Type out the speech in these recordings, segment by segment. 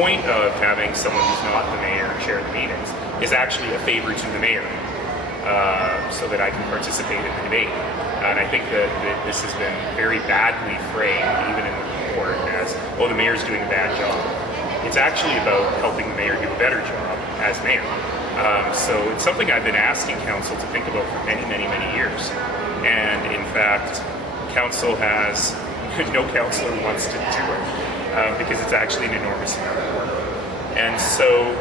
point of having someone who's not the mayor chair the meetings is actually a favor to the mayor, so that I can participate in the debate. And I think that this has been very badly framed, even in the report, as, oh, the mayor's doing a bad job. It's actually about helping the mayor do a better job as mayor. So it's something I've been asking council to think about for many, many, many years. And in fact, council has, no councillor wants to do it because it's actually an enormous amount of work. And so,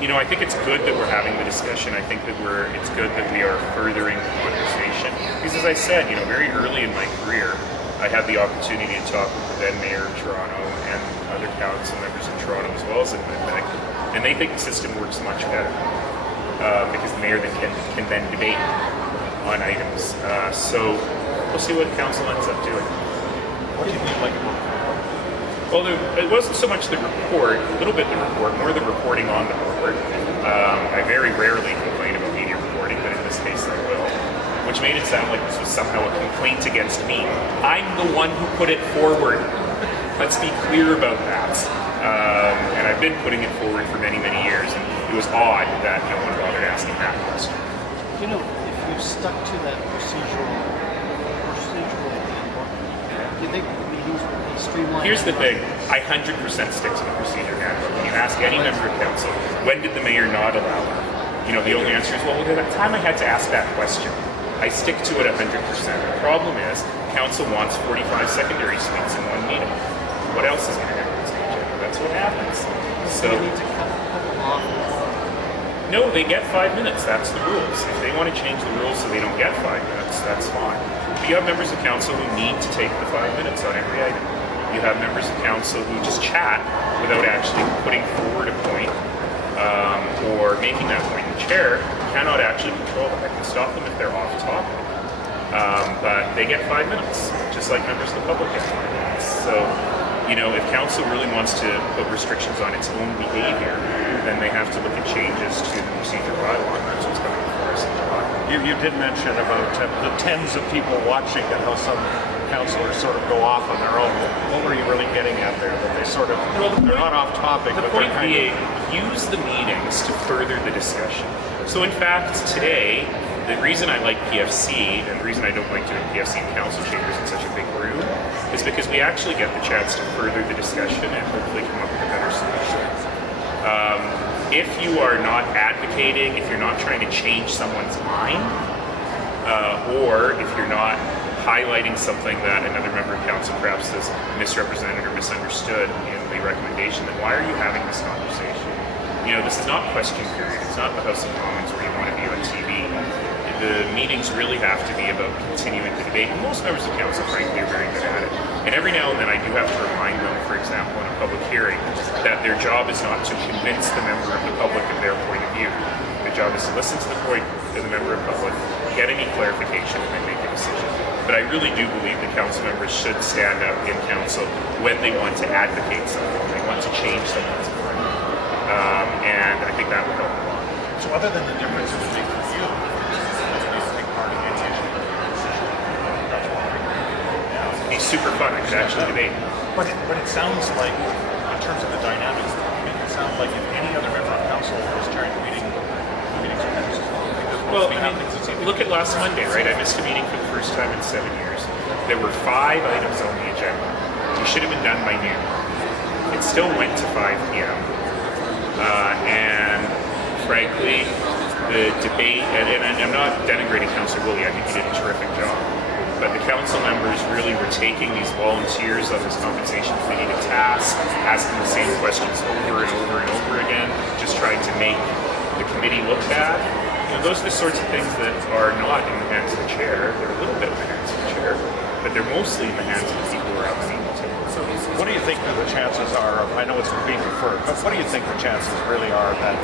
you know, I think it's good that we're having the discussion. I think that it's good that we are furthering the conversation. Because as I said, you know, very early in my career, I had the opportunity to talk with the then mayor of Toronto and other council members in Toronto as well as in Winnipeg, and they think the system works much better because the mayor then can then debate on items. So we'll see what council ends up doing. What do you think like about the report? Well, it wasn't so much the report, a little bit the report, more the reporting on the report. I very rarely complain about media reporting, but in this case I will, which made it sound like this was somehow a complaint against me. I'm the one who put it forward. Let's be clear about that. And I've been putting it forward for many, many years, and it was odd that no one bothered asking that question. You know, if you stuck to that procedural handbook, do you think meetings would be streamlined? Here's the thing, I 100% stick to the procedure handbook. When you ask any member of council, when did the mayor not allow it? You know, the only answer is, well, at that time I had to ask that question. I stick to it 100%. The problem is, council wants 45 secondary suites in one meeting. What else is going to happen to the agenda? That's what happens. So you need to cut them off. no, they get 5 minutes. That's the rules. If they want to change the rules so they don't get 5 minutes, that's fine. But you have members of council who need to take the 5 minutes on every item. You have members of council who just chat without actually putting forward a point or making that point. The chair cannot actually control that. I can stop them if they're off topic. But they get 5 minutes, just like members of the public get 5 minutes. So, you know, if council really wants to put restrictions on its own behavior, then they have to look at changes to the procedure bylaw, and that's what's coming before us in July. You did mention about the tens of people watching and how some councillors sort of go off on their own. What were you really getting at there? That they sort of, they're not off topic, The but point they're kind being, use the meetings to further the discussion. So in fact, today, the reason I like PFC, and the reason I don't like doing PFC in council chambers in such a big room, is because we actually get the chance to further the discussion and hopefully come up with a better solution. If you are not advocating, if you're not trying to change someone's mind, or if you're not highlighting something that another member of council perhaps has misrepresented or misunderstood in the recommendation, then why are you having this conversation? You know, this is not question period. It's not the House of Commons where you want to be on TV. The meetings really have to be about continuing the debate. And most members of council, frankly, are very good at it. And every now and then I do have to remind them, for example, in a public hearing, that their job is not to convince the member of the public of their point of view. Their job is to listen to the point of the member of the public, get any clarification, and then make a decision. But I really do believe that council members should stand up in council when they want to advocate something, when they want to change someone's mind. And I think that would help a lot. So other than the difference it would make for you, take part in any It'd be super fun. I could actually debate. But it sounds like, in terms of the dynamics, it sounds like if any other member of council was chairing the meetings would have as well. Well, I mean, look at last Monday, right? I missed a meeting for the first time in 7 years. There were 5 items on the agenda. We should have been done by noon. It still went to 5 p.m. And frankly, the debate, and I'm not denigrating Councillor Woolley, I think he did a terrific job. But the council members really were taking these volunteers on this compensation committee to task, asking the same questions over and over and over again, just trying to make the committee look bad. You know, those are the sorts of things that are not in the hands of the chair. They're a little bit in the hands of the chair, but they're mostly in the hands of the people who are at the meeting table. So what do you think the chances are of, I know it's being deferred, but what do you think the chances really are that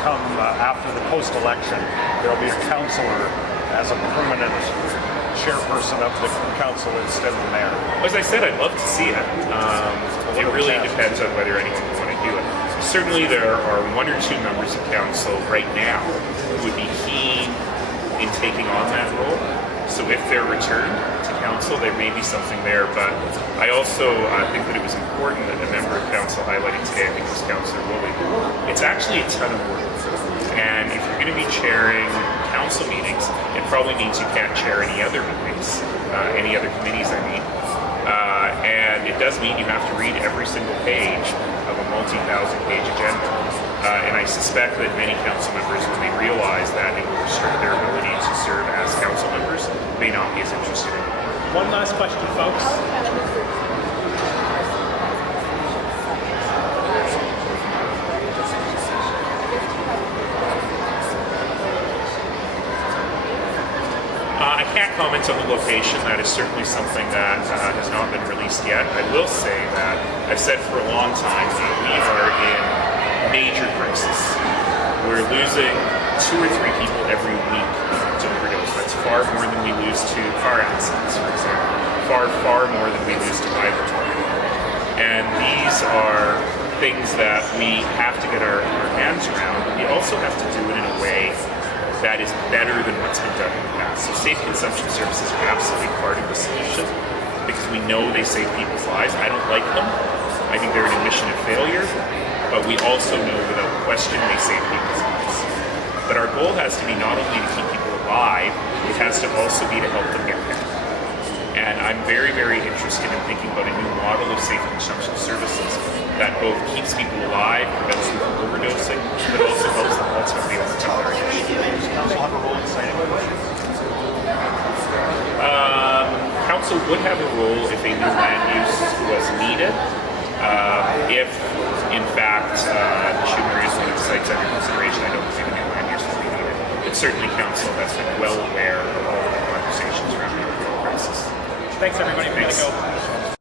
come after the post-election, there'll be a councillor as a permanent chairperson of the council instead of the mayor? As I said, I'd love to see it. It really depends on whether anyone would want to do it. Certainly there are 1 or 2 members of council right now who would be keen in taking on that role. So if they're returned to council, council, there may be something there, but I also think that it was important that a member of council highlighted today, I think it was Councillor Woolley, it's actually a ton of work. And if you're going to be chairing council meetings, it probably means you can't chair any other meetings, any other committees, I mean. And it does mean you have to read every single page of a multi-thousand page agenda. And I suspect that many council members, when they realize that it will restrict their ability to serve as council members, may not be as interested anymore. One last question, folks. I can't comment on the location. That is certainly something that has not been released yet. I will say that I've said for a long time that we are in major crisis. We're losing 2 or 3 people every week to overdose. That's far more than we lose to car accidents, for example. Far, far more than we lose to violent crime. And these are things that we have to get our hands around. We also have to do it in a way that is better than what's been done in the past. So safe consumption services are absolutely part of the solution because we know they save people's lives. I don't like them. I think they're an admission of failure, but we also know without question they save people's lives. But our goal has to be not only to keep people alive, it has to also be to help them get better. And I'm very, very interested in thinking about a new model of safe consumption services that both keeps people alive, prevents them from overdosing, but also helps them ultimately overcome their addiction. Does council have a role in citing questions? Council would have a role if a new land use was needed. If, in fact, the Schumer is one of the sites under consideration, I don't think a new land use will be needed. But certainly council has been well aware of all of the conversations around the opioid crisis. Thanks, everybody. We're going to Thanks. go.